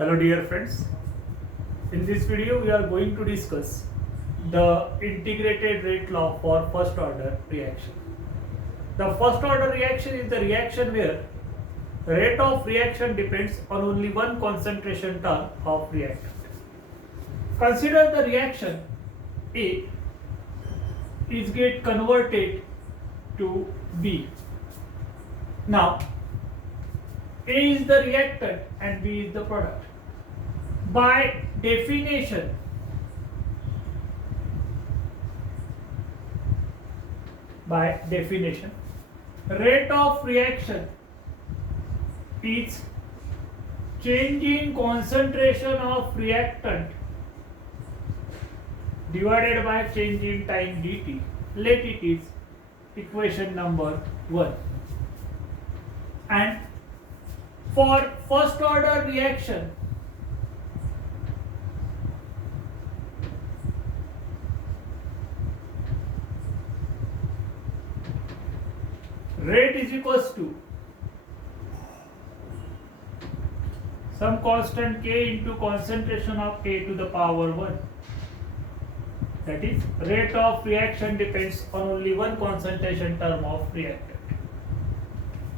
Hello dear friends, in this video we are going to discuss the integrated rate law for first order reaction. The first order reaction is the reaction where rate of reaction depends on only one concentration term of reactant. Consider the reaction A is get converted to B. Now A is the reactant and B is the product. By definition, rate of reaction is change in concentration of reactant divided by change in time dt. Let it is equation number 1. And for first order reaction, rate is equals to some constant K into concentration of A to the power 1. That is, rate of reaction depends on only one concentration term of reactant.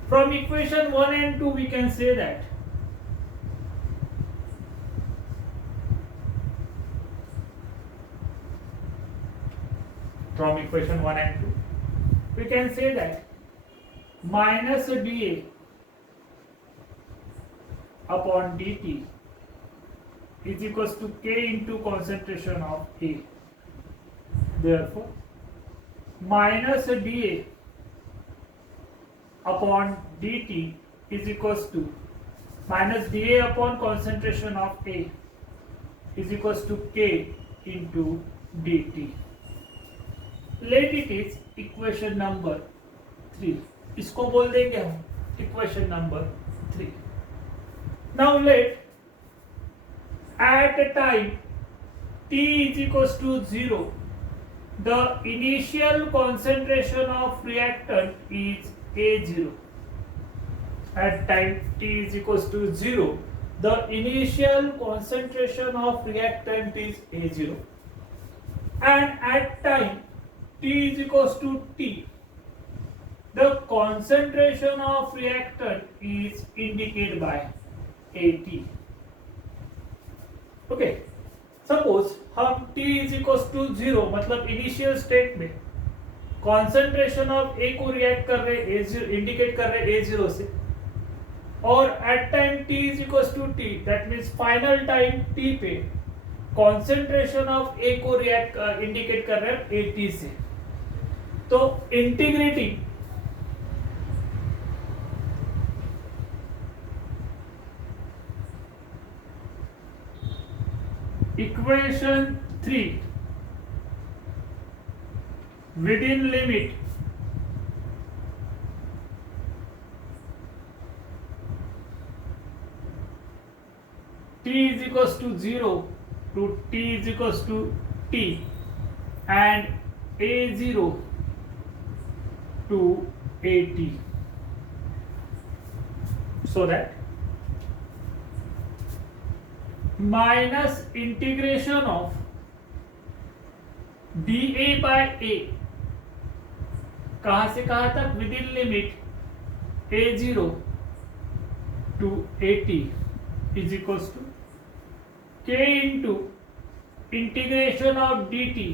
From equation 1 and 2 we can say that minus dA upon dt is equals to K into concentration of A. Therefore, minus dA upon dt is equals to minus dA upon concentration of A is equals to K into dt. Let it is equation number 3. इसको बोल देंगे हम equation number 3. Now let at a time t is equals to 0, the initial concentration of reactant is A0. At time t is equals to 0, the initial concentration of reactant is A0. And at time t is equals to t, the concentration of reactant is indicated by AT. Okay, suppose हम t is equals to 0 मतलब initial state में concentration of A को react कर रहे A0 indicate कर रहे A0 से, और at time t is equals to t, that means final time t पे कॉन्सेंट्रेशन ऑफ A को रिएक्ट इंडिकेट कर रहे हैं AT से. तो integrating equation 3 within limit t is equals to 0 to t is equals to t and A0 to AT, so that minus integration of dA by A, कहाँ से कहाँ तक, within limit A0 to AT is equals to K into integration of dt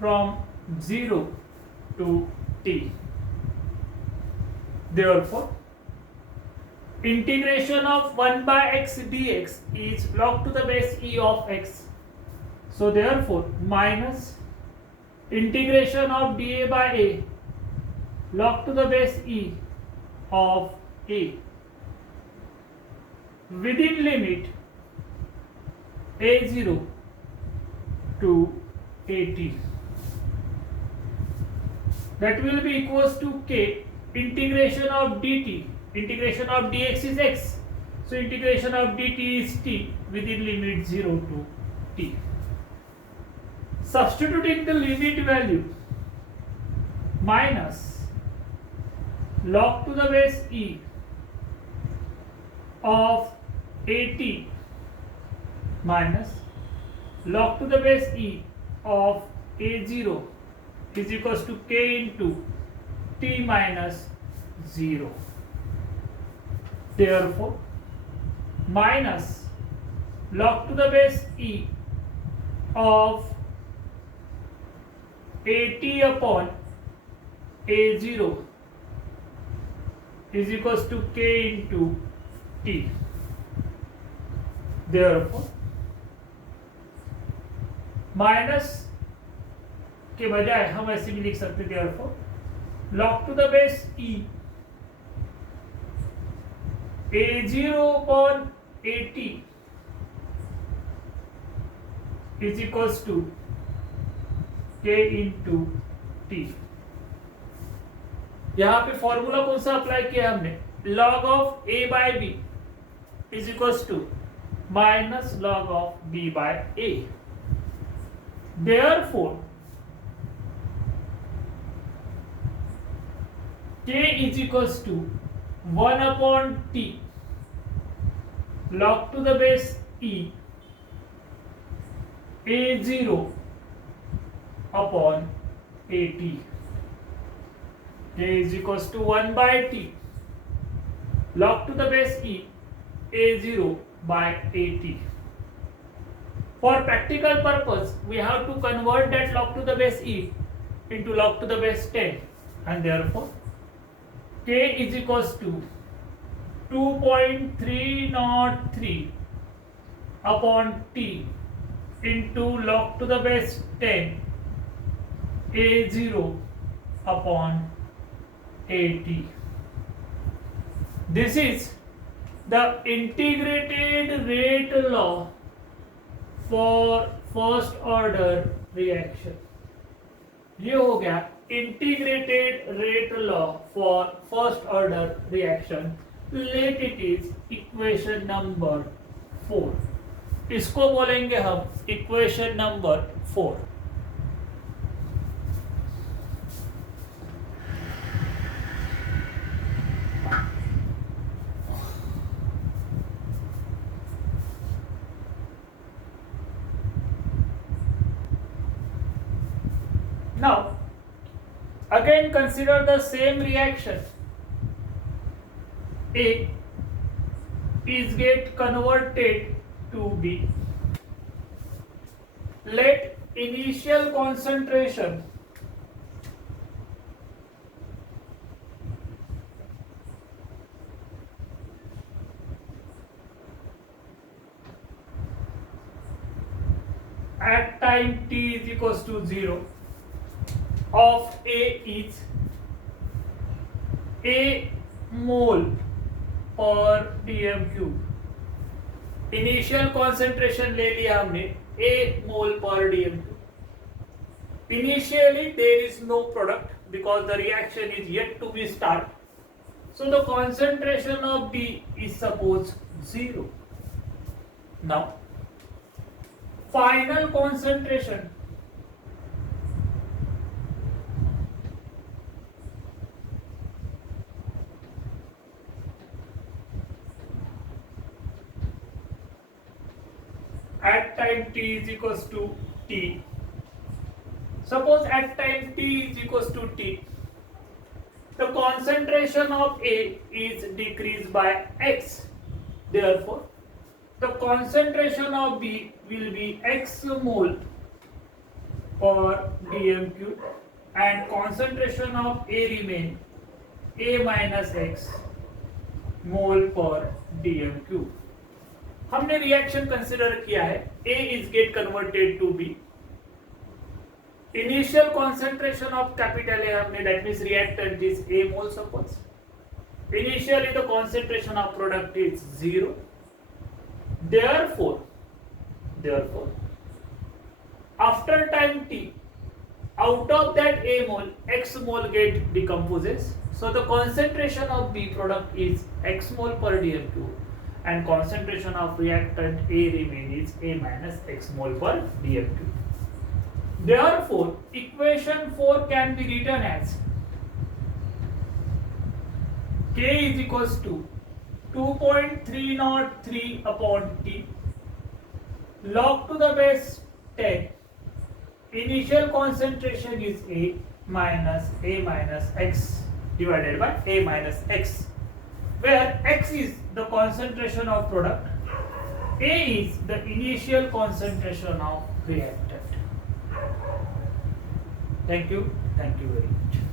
from 0 to t. Therefore, integration of 1 by x dx is log to the base e of x. So therefore, minus integration of dA by A log to the base e of A within limit A0 to AT. That will be equals to K integration of dt. Integration of dx is x, so integration of dt is t within limit 0 to t. Substituting the limit value, minus log to the base e of AT minus log to the base E of A0 is equals to K into T minus 0. Therefore, minus log to the base E of AT upon A0 is equals to K into T. Therefore, minus के बजाय हम ऐसे भी लिख सकते थे therefore log to the base E A0 upon AT is equals to K into T. यहां पे फॉर्मूला कौन सा अप्लाई किया हमने? log of A by B is equals to minus log of B by A. Therefore, K is equals to 1 upon T log to the base E A0 upon AT. K is equals to 1 by T log to the base E A0 by AT. For practical purpose, we have to convert that log to the base E into log to the base 10, and therefore K is equals to 2.303 upon T into log to the base 10 A0 upon AT. This is the integrated rate law for first order reaction. ये हो गया integrated rate law for first order reaction. Let it is equation number 4. इसको बोलेंगे हम equation number 4. Now, again consider the same reaction. A is get converted to B. Let initial concentration at time t is equals to 0 of A is A mole per dm cube. Initial concentration ले लिया हमने A mole per dm cube. Initially there is no product because the reaction is yet to be start. So the concentration of B is suppose 0. Now final concentration at time t is equals to t. Suppose at time t is equals to t, the concentration of A is decreased by x. Therefore, the concentration of B will be x mole per dm cube and concentration of A remain A minus x mole per dm cube. हमने reaction consider किया है A is get converted to B. Initial concentration of capital A हमने that means reactant is A mole suppose. Initially the concentration of product is 0. Therefore after time t, out of that A mole, x mole get decomposes. So the concentration of B product is x mole per dm cube. And concentration of reactant A remains A minus x mole per dm cube. Therefore, equation 4 can be written as K is equals to 2.303 upon t log to the base 10. Initial concentration is A minus x divided by A minus x, where x is the concentration of product, A is the initial concentration of reactant. Thank you very much.